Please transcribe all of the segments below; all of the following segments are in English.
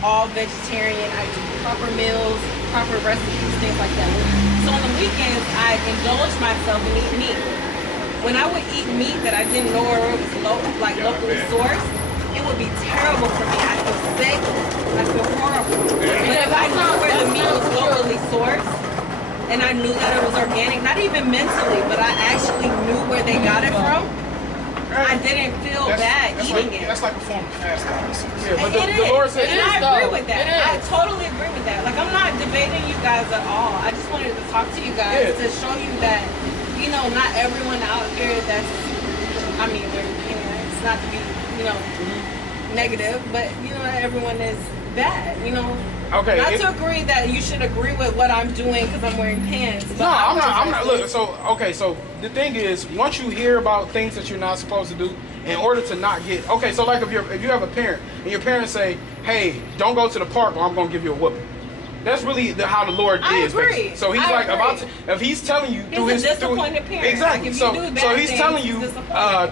all vegetarian. I do proper meals, proper recipes, things like that. So on the weekends, I indulge myself and eat meat. When I would eat meat that I didn't know where it was locally sourced, it would be terrible for me. I feel sick. I feel horrible. But if I knew where the meat was locally sourced, and I knew that it was organic, not even mentally, but I actually knew where they got it from, I didn't feel bad eating it. That's like a form of fasting. Yeah, but the Lord said and I agree with that. I totally agree with that. Like, I'm not debating you guys at all. I just wanted to talk to you guys to show you that, you know, not everyone out here that's, I mean, it's not to be, you know, negative, but, you know, not everyone is bad, you know. Okay. Not to agree that you should agree with what I'm doing because I'm wearing pants. But no, I'm not. Look, so the thing is, once you hear about things that you're not supposed to do, in order to not get so like if you have a parent and your parents say, hey, don't go to the park or I'm gonna give you a whooping. That's really how the Lord is. Basically. So he's if he's telling you through his disappointed parent. Exactly. Like so he's telling you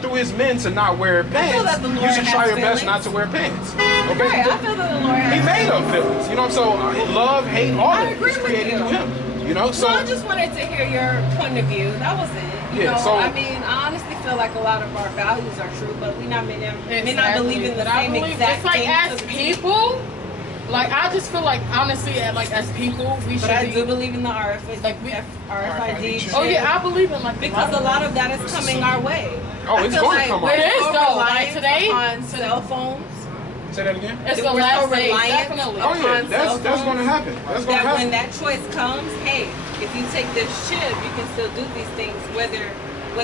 through his men to not wear pants. You should try your best not to wear pants. Okay. Right, I feel that the Lord He made them feelings. You know, so love, hate, all of it is created through him. You know, so I just wanted to hear your point of view. That was it. You know, so I mean, I honestly feel like a lot of our values are true, but we may not believe in the same exact thing. It's like as people. Like, I just feel like, honestly, like, as people, we should But I do believe in the RFID. Like, RFID. Oh, yeah, I believe in, like, because a lot of that is coming our way. Oh, it's going to come our way. It is, though. Like, today, on cell phones. Say that again? It's the last day, definitely. Oh, yeah, that's going to happen. That's going to happen. When that choice comes, hey, if you take this chip, you can still do these things, whether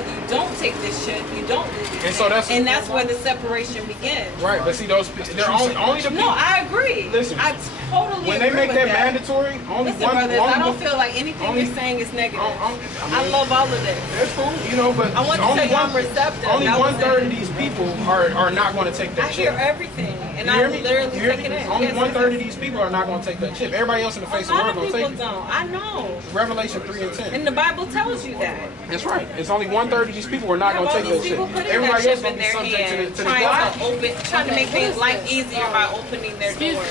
you don't take this shit, you don't do this. And that's where the separation begins. Right, but see, they're only the people. No, I agree. Listen, I totally when they agree make with that mandatory, only Listen, one. brothers, I don't feel like anything you're saying is negative. I love all of this. That's cool, you know, but I want to say I'm receptive. Only 1/3 of these people are not going to take that chip. I hear everything, and I literally take it in. Only 1/3 of these people are not going to take that chip. Everybody else in the face of the world going to take it. Don't. I know. Revelation 3:10. And the Bible tells you that. That's right. It's only 1/3 of these people are not going to take that chip. Everybody else going to be subject to the trying to make things life easier by opening their door.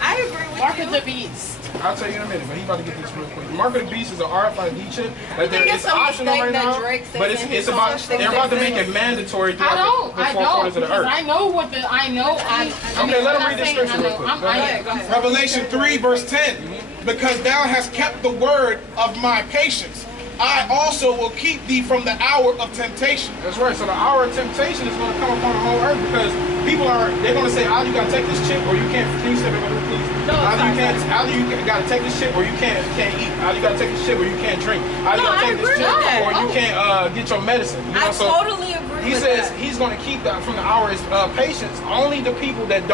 I agree with you. Mark of the Beast. I'll tell you in a minute, but he about to get this real quick. Mark of the Beast is an RFID chip. It's optional right now, but it's about they're about to make it mandatory throughout the four corners of the earth. I know what the Okay, let him read the scripture real quick. Go ahead. Revelation 3 verse 10. Because thou hast kept the word of my patience, I also will keep thee from the hour of temptation. That's right. So the hour of temptation is going to come upon the whole earth because they're going to say, either you got to take this chip or you can't. Can you say that, please? Either you got to take this chip or you can't eat. Either you got to take this chip or you can't drink. Either you got to take this chip or you can't get your medicine. You know, I totally agree. He says he's going to keep that from the hour's patience. Only the people that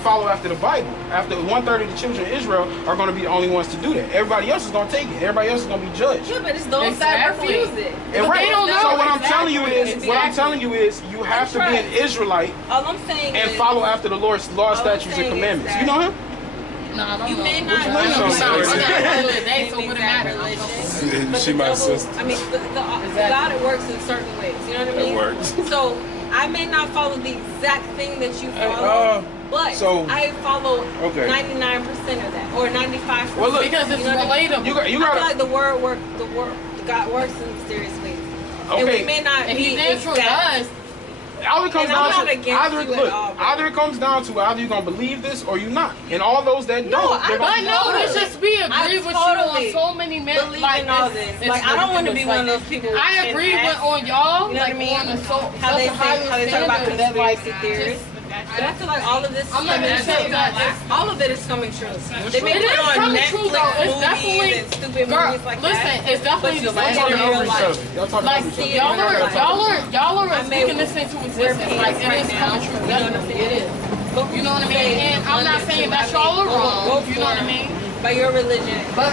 follow after the Bible, after 1/3 of the children of Israel, are going to be the only ones to do that. Everybody else is going to take it. Everybody else is going to be judged. Yeah, but it's those that refuse it. And right. So what I'm telling you is, you have to be an Israelite. All I'm saying and follow after the Lord's law, statutes, and commandments. You know him? No, I don't know. You may not know. She my sister. I mean, the God, it works in certain ways. You know what I mean? It works. So I may not follow the exact thing that you follow, but I follow 99% of that, or 95%. Well, look, because it's relatable. You I feel like the God works in mysterious ways. Okay. And we may not be exact. Either it comes down to either you're gonna believe this or you're not. And all those that don't, I know this just we agree with you on so many men. Like all this. Like I don't want to be one of those people. I agree with on y'all. You know what I mean? How they talk about conspiracy theories. But I feel like all of this is coming true. All of it is coming true. They may put on Netflix movies and stupid movies like that. Listen, it's definitely the same. Y'all are speaking this into existence. Like it is coming true. Definitely, it is. You know what I mean? And I'm not saying that y'all are wrong. You know what I mean? By your religion, but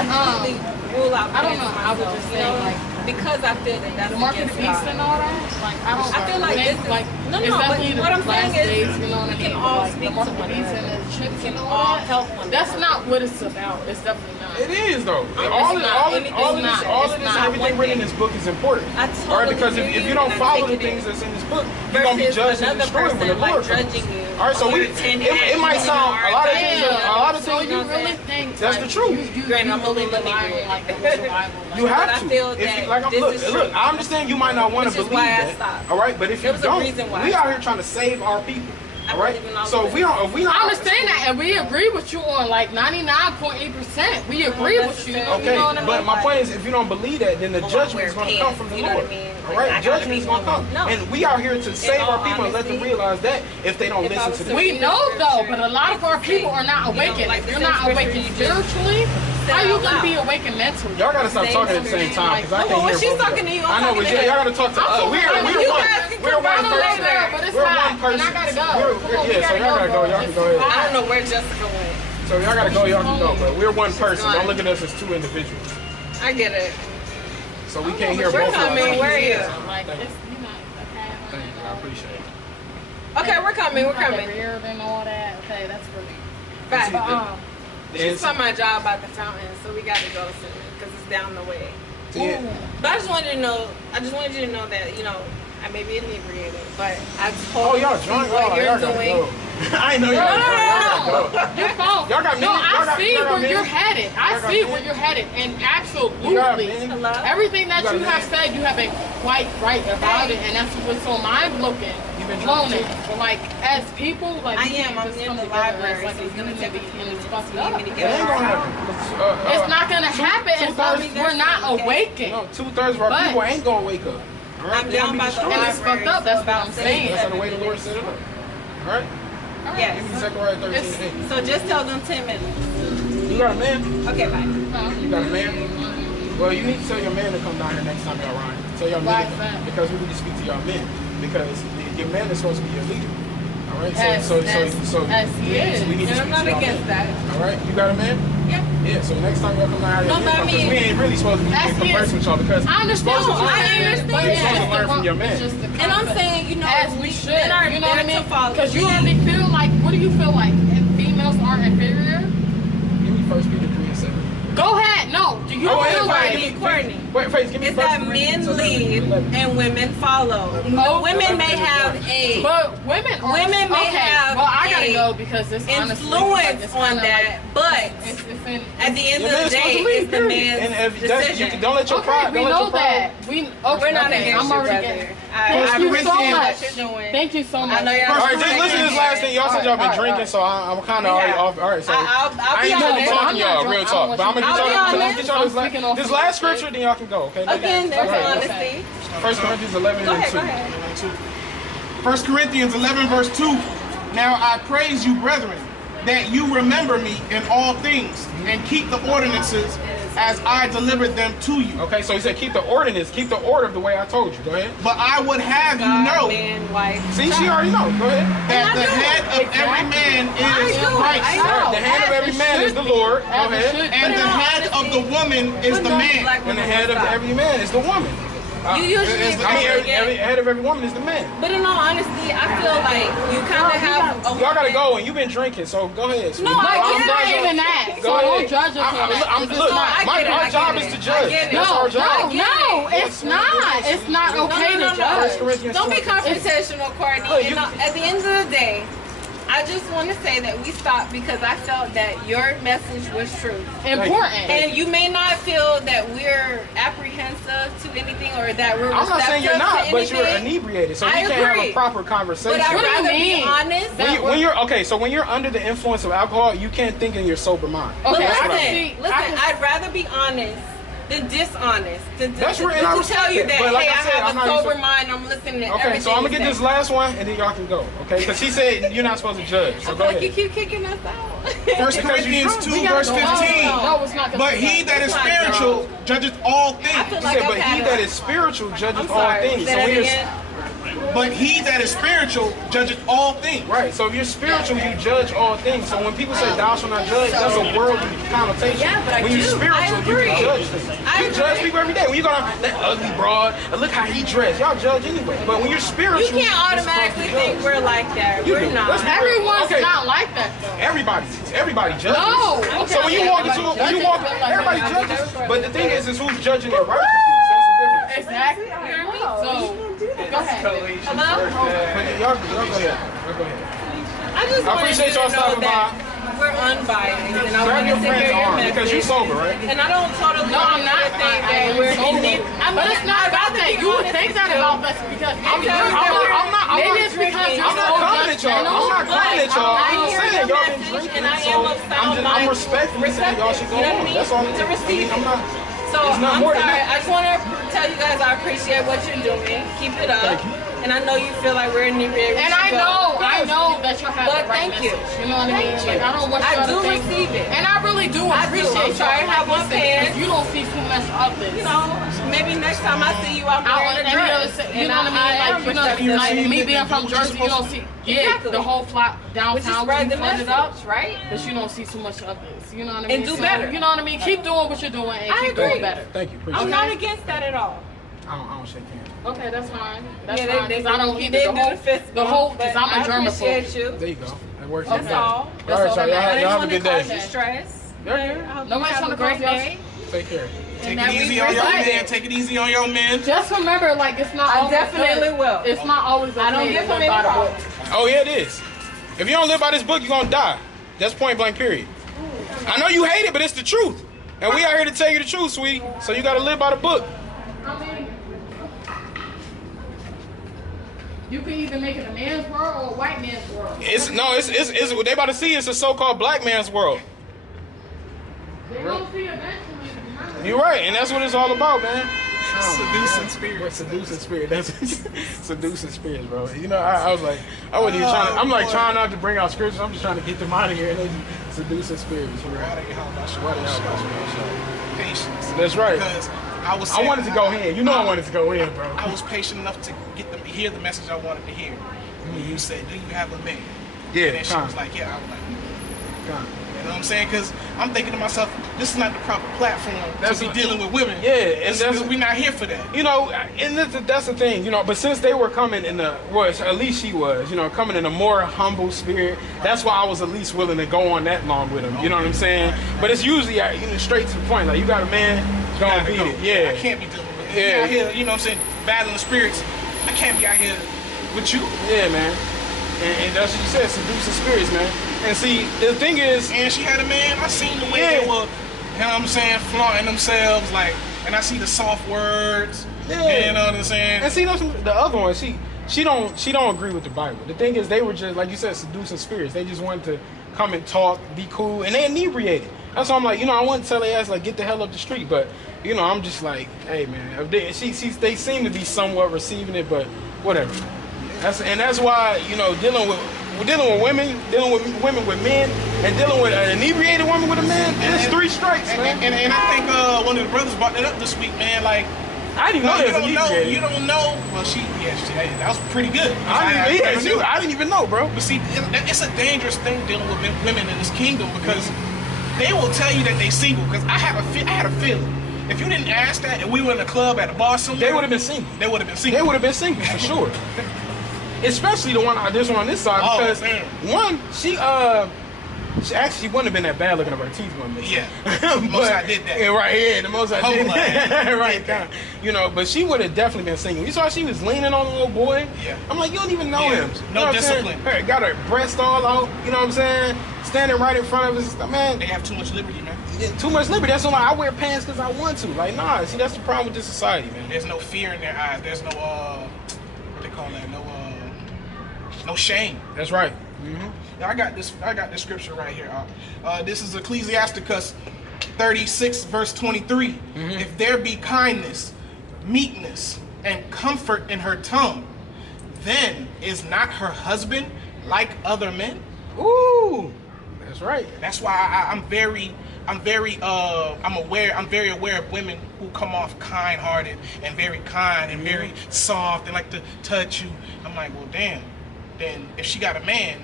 rule out. I don't know. I would just say like. Because I feel that that's Mark of the Beast and all that. Like I feel like this is like no. But what I'm saying is, we can all speak to one another. We can all help one another. That's not what it's about. It's definitely not. It is though. All of this, everything written in this book is important. All right, because if you don't follow the things that's in this book, you're gonna be judged and destroyed when the Lord comes. All right, so it might that sound, a lot of So things, you really think that's the truth. Granted, I'm a little inebriated. You have I to. feel If that you, like, this look, is look, true. I understand you might not want to Which is believe why I that. stopped. All right, but if There you was a don't, reason why we I out here trying to save our people. I All right. believe in all So of if we don't, I understand that, and we agree with you on like 99.8%. We agree with you. Okay, You know what I mean? but my point is, if you don't believe that, then the judgment is going to come from the you know Lord. what I mean? All Like, I right, gotta judgment is be going to come, No. and we out here to save all our people and let them honesty, realize that if they don't if I listen was to to this. We know though, but a lot of our people are not awakened. like If the you're same not scripture awakened you just spiritually, said how you out gonna loud. be awakened mentally? Y'all gotta stop Same talking at the same scripture. time because I Well, can't when hear she's both of talking to y'all. you, I'm I know, talking but to y'all her. gotta talk to us. You We're guys one. can We're one confirm person. later, but it's We're hot, one person. and I gotta go. Come on, Yeah, so y'all gotta go. Y'all can go ahead. I don't know where Jessica went. So y'all gotta go. Y'all can go. But we're one person. Don't look at us as two individuals. I get it. So we can't hear We're both of coming. us. Where are you? Like, Thank you. it's, you know, okay. Thank you. I appreciate it. Okay, we're coming. We're coming. Weird and all that. Okay, that's really. Right. It's- She's from my job at the fountain, so we got to go soon because it's down the way. Yeah. But I just wanted you to know that, you know, I may be inebriated, but I Oh, told y'all you drunk? what Oh, you're y'all gotta doing. go. I ain't know y'all was drunk. Your phone. Y'all got No, minutes? Y'all I got- see y'all got where you're minutes? headed. I Y'all got see where minutes? you're headed, and You got absolutely, minutes? Hello? everything that You got you have minutes? said, you have been quite right about it, and that's what's so mind-blowing. been Blown drinking it. But like, as people, like, I we am. can't I'm just in come the together library, as, like, so a it's gonna unity take and me fuck it to up. me to It get ain't gonna happen. It's not gonna happen as long as we're not awakened. No, 2/3 of our But- people ain't gonna wake up. All right? I'm They're down gonna by be the destroyed. And it's fucked up, that's what I'm saying. That's the way the Lord set it up. All right? Yes. Give me Zechariah 13:8. So just tell them 10 minutes. You got a man? Okay, bye. You got a man? Well, you need to tell your man to come down here next time y'all run. Tell your Why men is that? because we need to speak to y'all men because your man is supposed to be your leader. All right? As he is. we need to And I'm speak not to y'all against men. that. All right? You got a man? Yep. Yeah, so next time y'all come down here, No, but I because mean- we ain't really supposed to be As he conversing is. with y'all because I understand. supposed to I learn- understand. But You're it's supposed to just learn the- from your man. it's just the And I'm concept. saying, you know, As we should, men are you know what I there mean? to follow. Because you only feel like, what do you feel like? Females are inferior? Give me 1 Peter 3:7. Go ahead. No. Do you Oh, wait, feel wait, like? give me- Courtney. Wait, Faith, give me It's 1 that Corinthians men 11. lead and women follow. Oh, Women may have a But women are, Women may okay, have well, I gotta a go because it's honestly, like, influence it's on kinda that, like, but it's in, at the end Your of the man's supposed day, to lead, it's the period. And man's if that's, decision. don't let your okay, pride. we Don't let know your pride. that. We We're not okay, against I'm you, already brother. getting. I Thank you so appreciate much. what you're doing. Thank you so much. I know you're All right, not just listen to this last thing. Y'all said y'all been All right, drinking, so I'm kind of already Yeah. off. All right, so I'll I be ain't gonna be honest. talking I'm to not y'all drunk. real I talk, don't but I'm want gonna you get to- y'all. I'll be Let's get y'all honest. I'm speaking off this of last my scripture, shit. then y'all can go. Okay. Again, there's Okay. honesty. 1 Corinthians 11 Go and ahead, 2. go ahead. 1 Corinthians 11 verse 2. Now I praise you, brethren, that you remember me in all things and keep the ordinances as I delivered them to you. Okay, so he said keep the ordinance, keep the order of the way I told you. Go ahead. But I would have you God, know man, wife. See, she already know. Go ahead. that And I the do. head of every man is I do. Christ, I All know. right, the hand of as every it man is should the be. Lord. Go As it ahead. should and be. the head of the woman is the man. And the head of every man is the woman. You usually I mean, every head of every woman is the man. But in all honesty, I feel like you kind of have a Y'all gotta go, and you've been drinking, so go ahead. sweetie. No, I I'm get it. glad Not y'all- even that. Go So ahead. don't judge us on that. It's Look, not. I get it, our I job get is to it. judge. I get it. That's our No, job. no, it's not. It's not okay No, to no, no. First judge. Corinthians Don't be 20. confrontational, Courtney. Look, And at the end of the day, I just want to say that we stopped because I felt that your message was true. Important. And you may not feel that we're apprehensive to anything or that we're I'm not saying you're receptive not, to but you're anything. inebriated, so you I can't have agree. a proper conversation. But I'd What do you rather be mean? honest. when you're okay, so when you're under the influence of alcohol, you can't think in your sober mind. But Okay, That's I what I listen, mean. see- listen, I can- I'd rather be honest than dishonest. That's right, and I to respect tell you that. that, But like hey, I said, I I'm have not a used sober to- mind, I'm listening to Okay, everything so I'm gonna you get say. this last one, and then y'all can go. Okay, because he said you're not supposed to judge. So I go feel like you ahead. keep kicking us out. 1 Corinthians 2 verse No, 15. no, it's not. But he that is It's not spiritual judgeth all I things. feel He like said, I've but he had that a- is spiritual judges I'm all sorry. things. Say So that when you're again. But he that is spiritual judgeth all things. right, so if you're spiritual, you judge all things. So when people say thou shalt not judge, that's a worldly connotation. Yeah, but I when you're do. spiritual, I you agree. can judge things. I You judge agree. people every day. When you go down that ugly broad, look how he dressed. Y'all judge anyway. But when you're spiritual, You can't you're supposed to automatically judge. think we're like that. You We're do. not. Let's be real. Everyone's Okay. not like that though. Everybody judges. No. So when you walk into a, when you walk, everybody judges. But the thing is who's judging their righteousness. That's the difference. Exactly. So go ahead. Hello? But y'all go ahead. Y'all go ahead. I just I wanted appreciate you to y'all know stopping that by. we're unbiased, and I Grab want your to friend's hear your arm message. because you're sober, right? And I don't totally No, I'm not. think that we're in it. But it's not about that. You would think that about us because maybe it's because you're so coming at y'all. I'm not coming at y'all. I'm just saying y'all been drinking, and I so am of sound I'm mind. respectfully saying y'all should go on. That's all. To receive I'm it. not. So It's not I'm more than sorry. that. I just want to tell you guys I appreciate what you're doing. Keep it up. Thank you. And I know you feel like we're in the rear. And I know that you'll have But the right thank you. message. You know what I mean? Thank you. Like, I don't want I you do to think, receive it. and I really do I do. appreciate I'm sorry, I have y'all. one Like, pan. listen, you don't see too much of this. You know, maybe next time I see you out wearing a dress. You know what I mean? Like, you know, like me being from Jersey, you don't see the whole flop Which is downtown spread when you the flooded message, up, right? but you don't see too much of this. You know what I And mean? do better. You know what I mean? Keep doing what you're doing and I keep agree. doing better. Thank you. Appreciate I'm it. not against that at all. I don't shake hands. Okay, that's fine. That's Yeah, fine. Because I don't he either. did do the fist The whole, bump, because but I'm a I germaphobe. appreciate you. There you go. That works. That's all. All right, y'all. I Y'all didn't have a want good to cause day. you stress. Yeah. I hope Nobody's you have trying a to great cause y'all day. Take care. Take that it we easy on your respect man. it. Take it easy on your man. Just remember, like, it's not I always definitely good. will. It's not always okay I don't to give live him any by the book. problems. Oh yeah, it is. If you don't live by this book, you're gonna die. That's point blank. Period. I know you hate it, but it's the truth, and we out here to tell you the truth, sweetie. So you gotta live by the book. I mean, you can either make it a man's world or a white man's world. It's what they about to see. It's a so-called black man's world. They gonna see eventually. Remember. You're right, and that's what it's all about, man. Seducing spirit. What seducing spirit? That's seducing spirits, bro. You know, I was like, I wasn't even trying. I'm like trying not to bring out scriptures. I'm just trying to get them out of here. And they seducing spirits. You're right. Patience. That's right. Because I wanted to go in. You know, I wanted to go in, bro. I was patient enough to get them to hear the message I wanted to hear. When you said, "Do you have a man?" Yeah, and then she was like, "Yeah." I was like, Con. you know what I'm saying? Because I'm thinking to myself, this is not the proper platform That's to be what- dealing with women. Yeah, and that's- we're not here for that. You know, and that's the thing, you know. But since they were coming in at least she was, you know, coming in a more humble spirit. That's why I was at least willing to go on that long with them. You know what I'm saying? But it's usually straight to the point. Like, you got a man, don't beat it. Yeah. I can't be dealing with it. Yeah. Out here, you know what I'm saying, battling the spirits. I can't be out here with you. Yeah, man. And that's what you said, seducing spirits, man. And see, the thing is, And she had a man. I seen the way Yeah. they were, you know what I'm saying, flaunting themselves, like, and I see the soft words. Yeah. You know what I'm saying? and see, the other one, she don't agree with the Bible. The thing is, they were just, like you said, seducing spirits. They just wanted to come and talk, be cool, and they inebriated. That's why I'm like, you know, I wouldn't tell their ass, like, get the hell up the street, but, you know, I'm just like, hey, man, if they seem to be somewhat receiving it, but whatever. That's why, you know, dealing with women, dealing with women with men, and dealing with an inebriated woman with a man, it's 3 strikes, man. And I think one of the brothers brought that up this week, man. Like, I didn't know you there was don't know. inebriated. You don't know. Well, hey, that was pretty good. I didn't even know, bro. But see, it's a dangerous thing dealing with women in this kingdom because they will tell you that they single. Because I had a feeling. If you didn't ask that and we were in a club at a bar somewhere, They would have been single. They would have been single. They would have been single for sure. Especially the one on this side Oh, because man. one, she actually wouldn't have been that bad looking at her teeth one day. Yeah. The most I did that. Yeah, right. Yeah, the most I Whole did lot. that. Right. Did that. You know, but she would have definitely been single. You saw she was leaning on the little boy. Yeah. I'm like, you don't even know Yeah. him. You No know what I'm saying? discipline. Her, got her breast all out. You know what I'm saying? Standing right in front of us. Man, They have too much liberty, man. too much liberty. That's why I wear pants because I want to. Like, nah. See, that's the problem with this society, man. There's no fear in their eyes. There's no what they call that? No shame. That's right. Now, I got this scripture right here. This is Ecclesiasticus 36 verse 23. If there be kindness, meekness, and comfort in her tongue, then is not her husband like other men? Ooh, that's right. That's why I'm very aware of women who come off kind-hearted and very kind and very soft and like to touch you. I'm like, well, damn. Then if she got a man,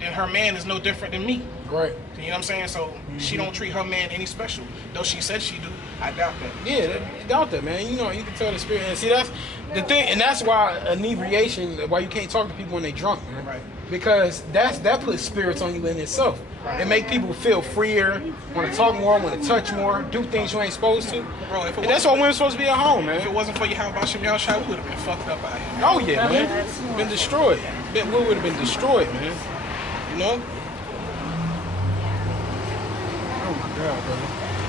then her man is no different than me. Right. You know what I'm saying? So she don't treat her man any special. Though she said she do, I doubt that. Yeah, doubt that, man. You know, you can tell the spirit. And see, that's the thing, and that's why inebriation, why you can't talk to people when they drunk, man. Right. Because that puts spirits on you in itself. It make people feel freer, want to talk more, want to touch more, do things you ain't supposed to. Bro, if it And that's why women's supposed to be at home, If it man. wasn't for your how about Shem Yahshua, we would have been fucked up out here. Oh yeah, man. Been destroyed. We would have been destroyed, man. You know? Oh my God, bro.